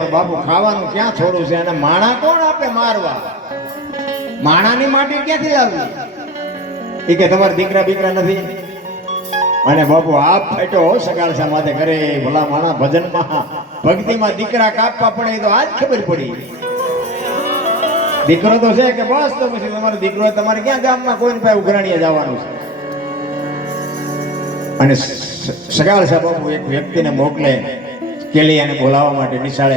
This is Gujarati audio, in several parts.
બાપુ ખાવાનું ક્યાં થોડું છે અને માણા કોણ આપે મારવા? માણાની માટી ક્યાંથી લાવવી? એ કે તમારા દીકરા બીકરા નથી? અને બાપુ આપ ફાટ્યો હો સગાળસા માથે કરે ભલા માણા ભજનમાં ભક્તિમાં દીકરા કાપવા પડે તો આજ ખબર પડી. દીકરો તો છે કે બસ તો પછી તમારો દીકરો તમારે ક્યાં ગામમાં કોઈને પાસે ઉઘરાણીએ જવાનું છે. અને સગાળસા બાપુ એક વ્યક્તિને મોકલે કેલિયાને બોલાવવા માટે નિશાળે,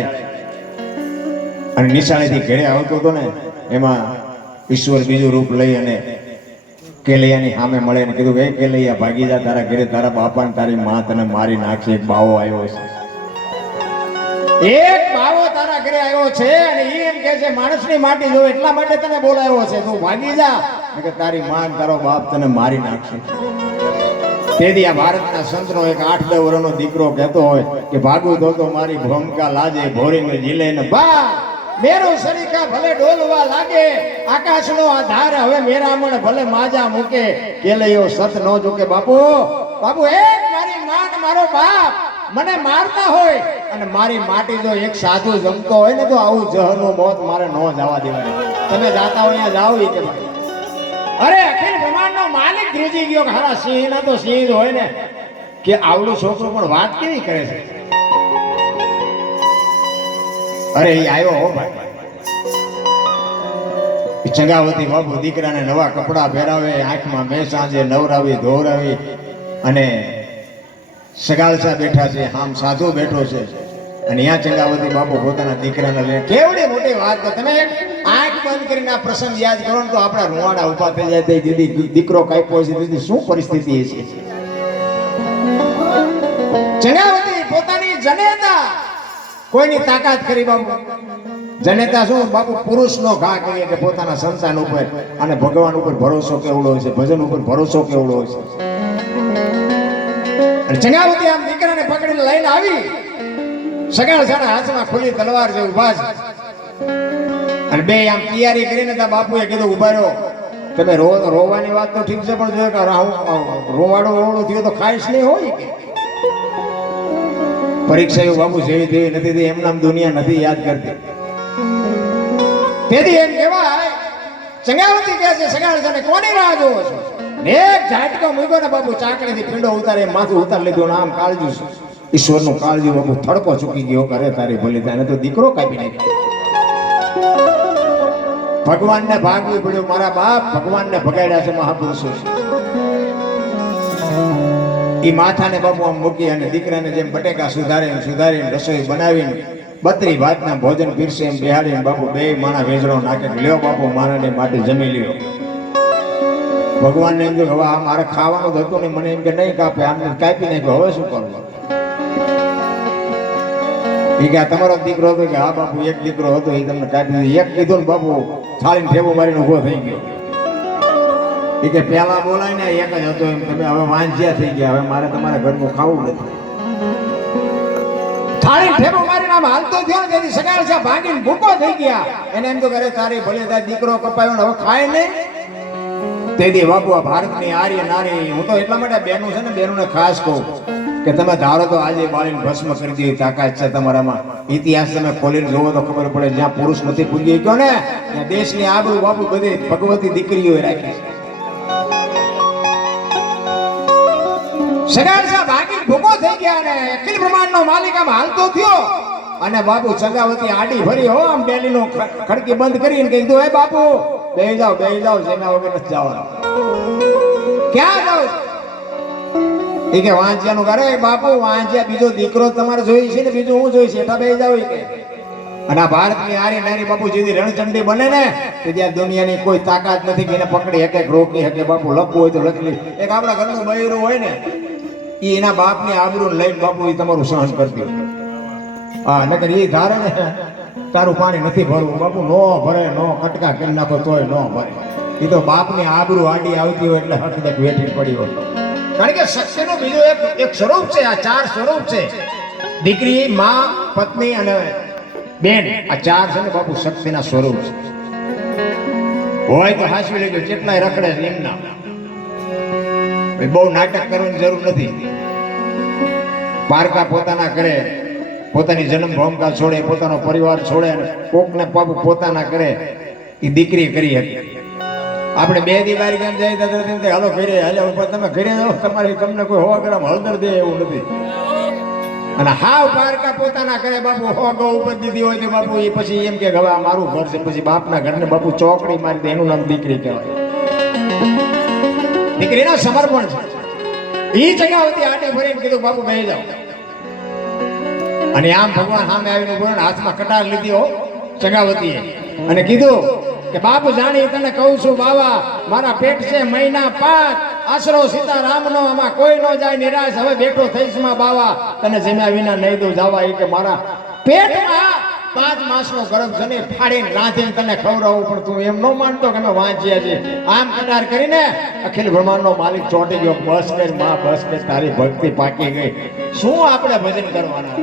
અને નિશાળેથી ઘરે આવતો હતો ને એમાં ઈશ્વર બીજું રૂપ લઈ અને કેલિયાની સામે મળે ને કીધું, હે કેલિયા ભાગી જા, તારા ઘરે તારા બાપા ને તારી માં તને મારી નાખશે. એક બાવો આવ્યો છે, એક બાવો તારા ઘરે આવ્યો છે અને એ એમ કહે છે માણસની માટી જો એટલા માટે તને બોલાવ્યો છે, તું ભાગી જા કે તારી માં તારો બાપ તને મારી નાખશે. તેથી આ ભારતના સંતનો એક 8-10 વર્ષનો દીકરો કહેતો હોય કે ભાગું તો મારી ભૂમિકા લાજે ભોરીને જીલે ને બા મેરું સરીકા ભલે ડોલવા લાગે, આકાશનો આધાર હવે મેરામણ ભલે માજા મૂકે, કેલયો સત નો જોકે. બાપુ બાપુ એક મારી માન મારો બાપ મને મારતા હોય અને મારી માટી જો એક સાધુ જમતો હોય ને તો આવું જહરનું મોત મારે ન જવા દેવાય. તમે જાતા હોય અહીંયા જાવ કે ભાઈ, અરે અખિલ બ્રહ્માંડનો માલિક ધ્રુજી ગયો કે હારા સિંહ ના તો સિંહ જ હોય ને, કે આવડું છોકરું પણ વાત કેવી કરે છે. અરે એ આવ્યો હો ભાઈ, ચંગાવતી બાપુ દીકરાને નવા કપડા પહેરાવે, આંખમાં મેં સાંજે નવરાવી ધોરાવી, અને સગાળસા બેઠા છે, આમ સાધુ બેઠો છે, અને ત્યાં ચંગાવતી બાપુ પોતાના દીકરાને લઈને કેવડી મોટી વાત. તમે આંખ બંધ કરીને આ પ્રસંગ યાદ કરો ને તો આપણા રૂવાડા ઉભા થઈ જાય. દીદી દીકરો કાપ્યો છે, દીદી શું પરિસ્થિતિ છે. ચંગાવતી પોતાની જનેતા કોઈની તાકાત કરી બાપુ. જનેતા શું બાપુ પુરુષનો ઘા કરીએ કે પોતાના સંતાન ઉપર અને ભગવાન ઉપર ભરોસો કેવડો હોય છે, ભજન ઉપર ભરોસો કેવડો હોય છે. અને ચંગાવતી આમ દીકરાને પકડીને લઈને આવી, સગાળસાના હાથમાં ખુલ્લી તલવાર છે, ઉભા છે, અને બે આમ તૈયારી કરીને તા બાપુએ કીધું ઉભા રહો, તમે રોવાની વાત તો ઠીક છે પણ જો કે રોવાડો રોવડો થયો તો ખાઈશ નહીં હોય કે. પરીક્ષા એવું બાપુ જેવી તેવી નથી, એમ નામ દુનિયા નથી યાદ કરતી. તેથી એમ કહેવાય ચંગાવતી કહે છે સગાળસાને કોની રાહ જોવો છો? એક ઝાટકો મૂક્યો ને બાપુ ચાકડીથી પીંડો ઉતારે, માથું ઉતાર લીધું, આમ કાળજું ઈશ્વરનું કાળજું બાપુ થડકો ચૂકી ગયો. કરે તારી ભલી થાય તો દીકરો કાપી નાખ્યો. ભગવાનને ભાગવું પડ્યું મારા બાપ, ભગવાનને ભગાડ્યા છે મહાપુરુષો. એ માથાને બાપુ આમ મૂકી અને દીકરાને જેમ બટેકા સુધારીને રસોઈ બનાવીને 32 ભાતના ભોજન પીરસે એમ બેહાડીને બાપુ બે માણા વેજડો નાખે, લ્યો બાપુ મારાને માટે જમી લ્યો. ભગવાનને એમ કે હવે આ મારે ખાવાનું જ હતું ને, મને એમ કે નહીં કાપે, આમને કાપી નાખ્યો, હવે શું કરવું? એ કે તમારો દીકરો હતો કે હા બાપુ એક દીકરો હતો, એ તમને કાપી દીધો. એક કીધું ને બાપુ થાળીને ઠેબો મારીને ઉભો થઈ ગયો. એ કે પેલા બોલાય ને એક જ હતો એમ, તમે હવે વાંચ્યા થઈ ગયા, હવે મારે તમારા ઘરનું ખાવું નથી. થાળી ઠેબો મારીને આમ હાલતો થયો ને તેથી સગાળસા ભાગીને ભૂકો થઈ ગયા. એને એમ તો કરે તારી ભલે તાર દીકરો કપાયો ને હવે ખાય નહીં. તેથી બાપુ આ ભારતની આર્ય નારી, હું તો એટલા માટે બહેનું છે ને બહેનોને ખાસ કહું કે તમે ધારો તો આજે બાળીને ભસ્મ કરી દેવી તાકાત છે તમારામાં. ઇતિહાસ તમે ખોલીને જોવો તો ખબર પડે, જ્યાં પુરુષ નથી પૂજી ગયો ને ત્યાં દેશની આબરૂ બાપુ બધી ભગવતી દીકરીઓએ રાખી છે. સગાળસા ભાગી ભૂકો થઈ ગયા અને અખિલ બ્રહ્માંડનો માલિક આમ હાલતો થયો અને બાપુ ચંગાવતી આડી ભરી હો આમ ડેલીનો ખડકી બંધ કરીને કીધું, હે બાપુ બેહી જાઓ જેના વગર નથી જવાનું. ક્યાં જાવ? એ કે વાંચ્યાનું કરે. બાપુ વાંચ્યા બીજો દીકરો તમારે જોઈ છે ને બીજું હું જોઈ છે, એટલા બેહી જાવ કે. અને આ ભારતની આરી નારી બાપુ જેથી રણચંડી બને ને ત્યાં દુનિયાની કોઈ તાકાત નથી કે એને પકડી એક રોકી શકે. બાપુ લખવું હોય તો લખી. એક આપણા ઘરનું બૈરું હોય ને એ એના બાપની આબરૂ લઈને બાપુ એ તમારું સહન કરતી હોય. હા નકર એ ધારે ને તારું પાણી નથી ભરવું બાપુ, નો ભરે, નો કટકા કરી નાખો તોય નો ભરે. એ તો બાપની આબરૂ આડી આવતી હોય એટલે હકદક વેઠી પડી હોય. કારણ કે શક્તિનું બીજું એક સ્વરૂપ છે. આ 4 સ્વરૂપ છે, દીકરી, માં, પત્ની અને બેન. આ 4 છે ને બાપુ શક્તિના સ્વરૂપ છે. હોય તો હાસવી લેજો, કેટલાય રખડે એમના. બહુ નાટક કરવાની જરૂર નથી. પારકા પોતાના કરે પોતાની જન્મ ભૂમિકા છોડે, પોતાનો પરિવાર છોડે અને કોકને બાપુ પોતાના કરે એ દીકરી કરી હતી. આપણે 2 દી બારી ગામ જાય તો હાલો ઘરે હાલે, તમે ઘરે જાઓ તમારી તમને કોઈ 100 ગ્રામ હળદર દે એવું નથી. અને હાવ પારકા પોતાના કરે બાપુ 100 ગૌ ઉપર દીધી હોય તો બાપુ એ પછી એમ કે હવે આ મારું ઘર છે, પછી બાપના ઘરને બાપુ ચોકડી મારી દે, એનું નામ દીકરી કહેવાય. દીકરીના સમર્પણ છે. ઈ ચગાવતી આટે ફરીને કીધું બાપુ બેહી જાઓ. અને આમ ભગવાન સામે આવીને ઉભો રહીને હાથમાં કટાર લીધી હો ચગાવતીએ અને કીધું કે બાપુ જાણી તને કહું છું બાવા, મારા પેટ છે મહિના 5, આશરો સીતારામનો, આમાં કોઈ ન જાય નિરાશ. હવે બેઠો થઈશ માં બાવા, તને જમ્યા વિના નહીં દઉં જવા. એ કે મારા પેટમાં 5 માસનો ગર્ભ છે ને, ફાડીને રાંધીને તને ખવડાવું, પણ તું એમ ન માનતો કે અમે વાંચ્યા છીએ. આમ કટાર કરીને અખિલ બ્રહ્માંડનો માલિક ચોંટી ગયો. બસ કર માં, બસ કર, તારી ભક્તિ પાકી ગઈ. શું આપણે ભજન કરવાના?